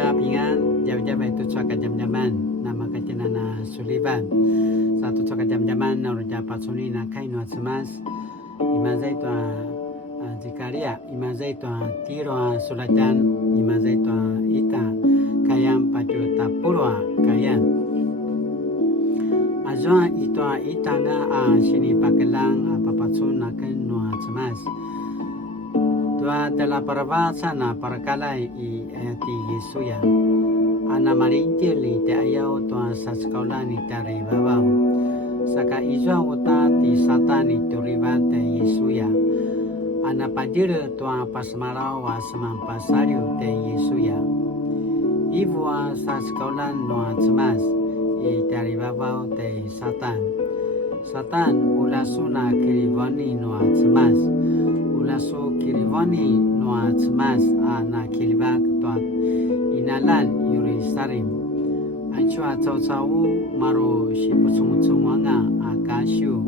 家平安，家baik tu cuaca jam-jaman, nama kacina na Sullivan. Satu cuaca jam-jaman na udah patsuni na kainu atsemas. Imazai tu Zikaria, imazai tu tiro sulatan, imazai tu ita kayam paju tapurwa kayam. Azwa itu ita nga sini pakelang papatsun na kainu atsemas. Tua della paravasa na parakalai i ayati Yesuya. Ana marintili te ayau tua sa sekolah ni tari babau. Saka izwa uta ti satani turiba te Yesuya. Ana pajir tua pasmarau wa semampasariu te Yesuya. Iwa sa sekolah noa cemas i tari babau te satan. Satan ulasuna kirivani noa cemas. Ulaso kirivani noa cemas na kilibak tuat inalan yuri sarim anchua cau maro shiputsungutsunga akasyu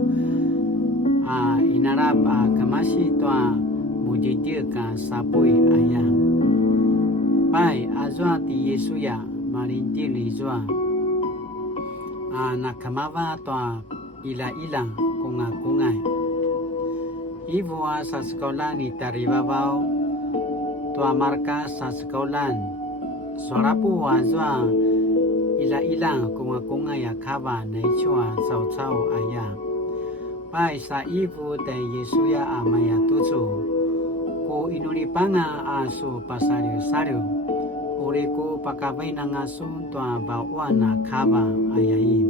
inarap kamasi tua mujidir ka sapui ayam pai azwa ti Yesuya marintil izwa nakamava tua ila kungai Ibu sa sekolah ni taribabau tua marka sa sekolah sorapu wazwa ila kunga ya kaba na ichua cau aya pai sa ibu te Yesuya amaya tutu ko inuripanga asu pasariu uriku pakabai na ngasun tua bawana kaba ayai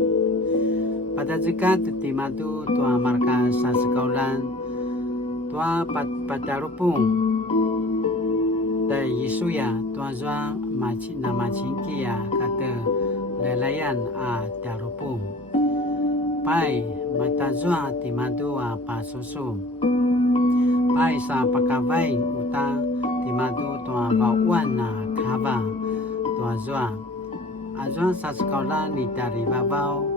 pada jekat timadu tua marka sa sekolah tua patarupung da Yesuya tua zwa machinkia kata lelayan tarupung pai matazwa timadu pasusu pai sa pakavai uta timadu tua bawan kava tua zwa azwa sa sekolah ni taribabau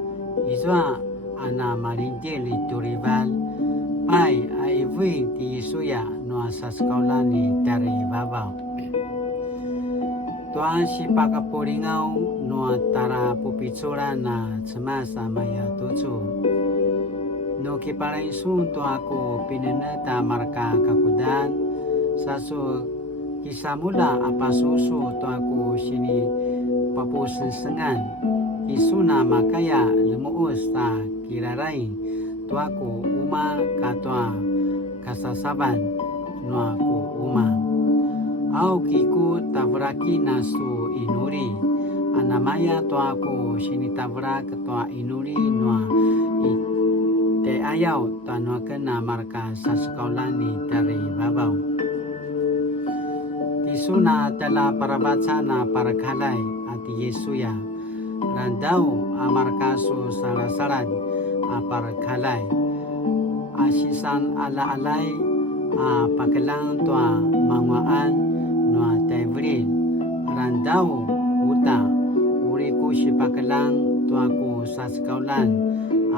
izwa ana marindili turival pai aivui ti Yesuya noa sa sekolah ni dari babau. Tua si pakapuringau noa tara pupitsura na cemas amaya tutu. No kiparai sun tu aku pinene ta marka kakudan sasu kisamula apa susu tu aku sini papu sensengan isuna makaya lemuus ta kirarai tuaku uma katua kasasaban nuaku uma au kiku tavraki nasu inuri anamaya tuaku sini tavrak tua inuri nua te ayau tanua kena marka sa sekolah ni dari babau tisuna tela parabaca na parakalai ati Yesuya randau amarka su sarat aparkalai asisan ala-alai pakelang tua mangwaan noa tevril randau uta uriku si pakelang tua ku sa sekaulan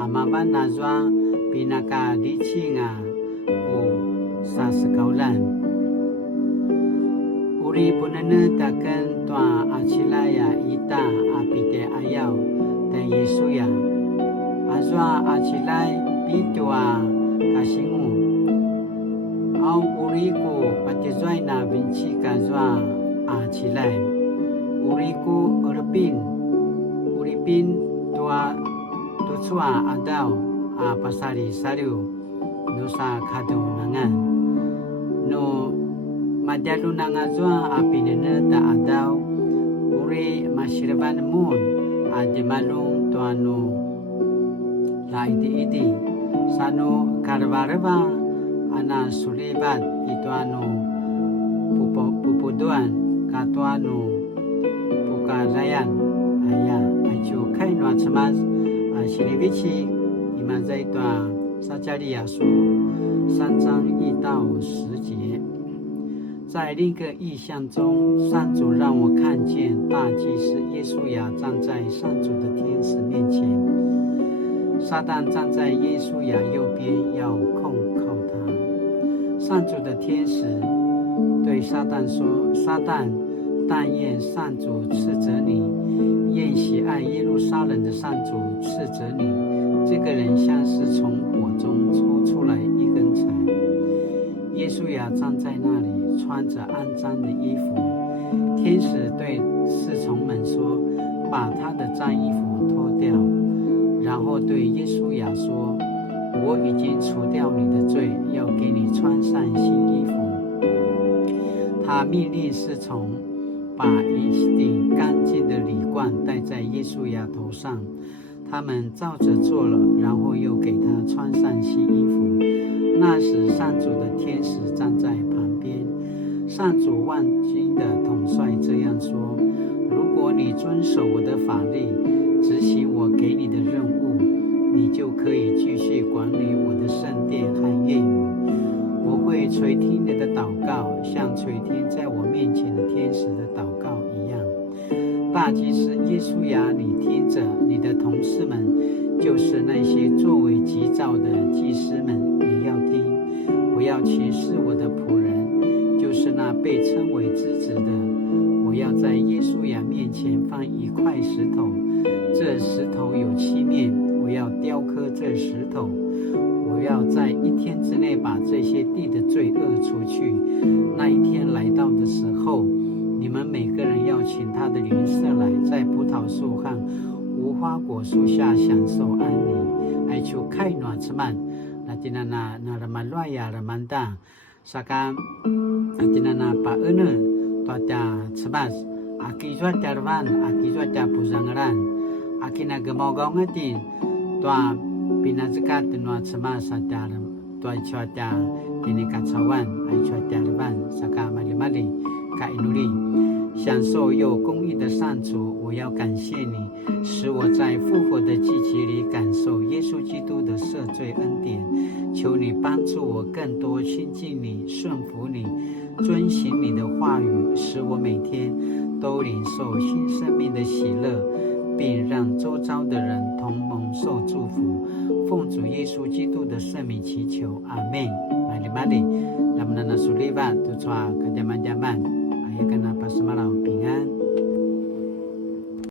amaban nazwa pinaka dichinga ku sa sekaulan uri punene taken tua achilaya ita apite ayau te Yesuya azwa achilai pitua kasingu au uriku patizwai na vinci kazwa achilai uriku uripin tua tutsua adau pasari sariu nusa kadu nangan no madalu nangazwa apinene ta adau uri masirban mun ajimalung tuanu la iti sanu karbareba ana sulibat itu anu pupuduan katuanu pukalayan aya acu kainu atsemas siribici imazai tua sajari yasu 3章1到10节。在另一个意象中，上主让我看见大祭司耶稣亚站在上主的天使面前。撒旦站在耶稣亚右边，要控告他。上主的天使对撒旦说：“撒旦，但愿上主斥责你，愿喜爱耶路撒冷的上主斥责你。这个人像是从火中抽出来一根柴。耶稣亚站在那里，穿着肮脏的衣服。天使对侍从们说：“把他的脏衣服脱掉。”然后对耶稣亚说：“我已经除掉你的罪，要给你穿上新衣服。”他命令侍从把一顶干净的礼冠戴在耶稣亚头上。他们照着做了，然后又给他穿上新衣服。那时上主的天使站在旁边。上主万军的统帅这样说：“如果你遵守我的法律，执行我给你的任务，你就可以继续管理我的圣殿和院宇。我会垂听你的祷告，像垂听在我面前的天使的祷告一样。大祭司耶稣亚，你听着，你的同事们，就是那些作为急躁的祭司们，也要听。我要启示我的仆人，就是那被称为之子的。我要在耶稣亚面前放一块石头，这石头有7面，我要雕刻这石头。我要在1天之内把这些地的罪恶除去。那一天来到的时候，你们每个人要请他的邻舍来，在葡萄树和无花果树下享受安宁。爱求开暖之曼，那今天那那曼乱呀的曼大，萨干那今天那把恩呢，多家之曼，阿基做家的曼，阿基做家不上个人，阿基那个毛高个的，多bina zakat nuat sama sadar tuai cuaca kini kacawan ai cuaca leban saka mali-mali ka inuli 享受有公义的上主，我要感谢你，使我在复活的季节里感受耶稣基督的赦罪恩典。求你帮助我更多亲近你，顺服你，遵行你的话语，使我每天都领受新生命的喜乐，并让周遭的人同蒙受祝福。奉主耶稣基督的圣名祈求，阿门。Mari-mari, lam nana sulibat tu cua kejaman-jaman, ayah kena pasmalau.